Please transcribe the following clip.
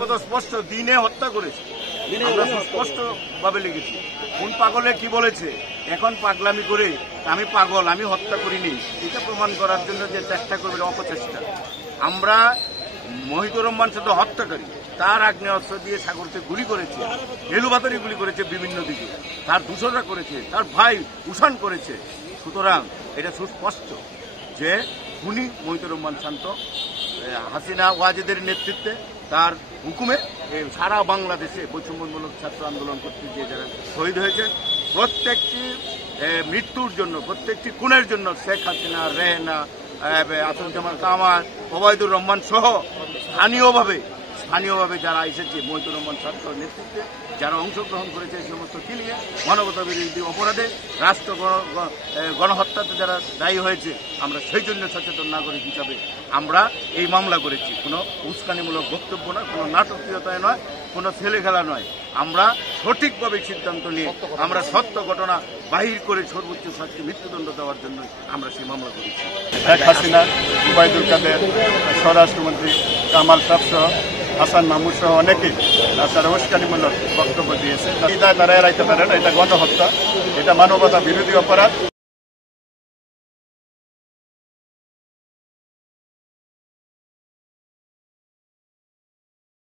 মতো স্পষ্ট দিনে হত্যা করেছে, আমরা স্পষ্ট ভাবে লিখেছি। কোন পাগলে কি বলেছে, এখন পাগলামি করে আমি পাগল, আমি হত্যা করিনি, এটা প্রমাণ করার জন্য যে চেষ্টা করবে অপচেষ্টা। আমরা মহিদুর রহমান শুধু হত্যাকারী, তার আগ্নেয়াস্ত্র দিয়ে সাগরকে গুলি করেছে, এলুবাতারি গুলি করেছে বিভিন্ন দিকে, তার দূষণরা করেছে, তার ভাই উষান করেছে। সুতরাং এটা সুস্পষ্ট যে খুনি মহিদুর রহমান শান্ত, হাসিনা ওয়াজেদের নেতৃত্বে তার হুকুমে সারা বাংলাদেশে বৈষম্যমূলক ছাত্র আন্দোলন করতে গিয়ে যারা শহীদ হয়েছে, প্রত্যেকটি মৃত্যুর জন্য, প্রত্যেকটি খুনের জন্য শেখ হাসিনা, রেহেনা, আসাদুজ্জামান কামাল, ওবায়দুর রহমান সহ স্থানীয়ভাবে যারা এসেছে মহিদুর রহমান ছাত্র নেতৃত্বে যারা অংশগ্রহণ করেছে এই সমস্ত কিলিয়ে মানবতা বিরোধী অপরাধে রাষ্ট্র গণহত্যাতে যারা দায়ী হয়েছে, আমরা সেই জন্য সচেতন নাগরিক হিসাবে আমরা এই মামলা করেছি। কোনো উস্কানিমূলক বক্তব্য নয়, কোনো নাটকীয়তায় নয়, কোনো ছেলে খেলা নয়। আমরা সঠিকভাবে সিদ্ধান্ত নিয়ে আমরা সত্য ঘটনা বাহির করে সর্বোচ্চ শাস্তি মৃত্যুদণ্ড দেওয়ার জন্য আমরা সেই মামলা করেছি। শেখ হাসিনা, ওবায়দুল কাদের, স্বরাষ্ট্রমন্ত্রী কামাল সহ হাসান মাহমুদ সহ অনেকেই তারা উস্কানিমূলক বক্তব্য দিয়েছে। তারা এড়াইতে পারে না, এটা গণহত্যা, এটা মানবতা বিরোধী অপরাধ।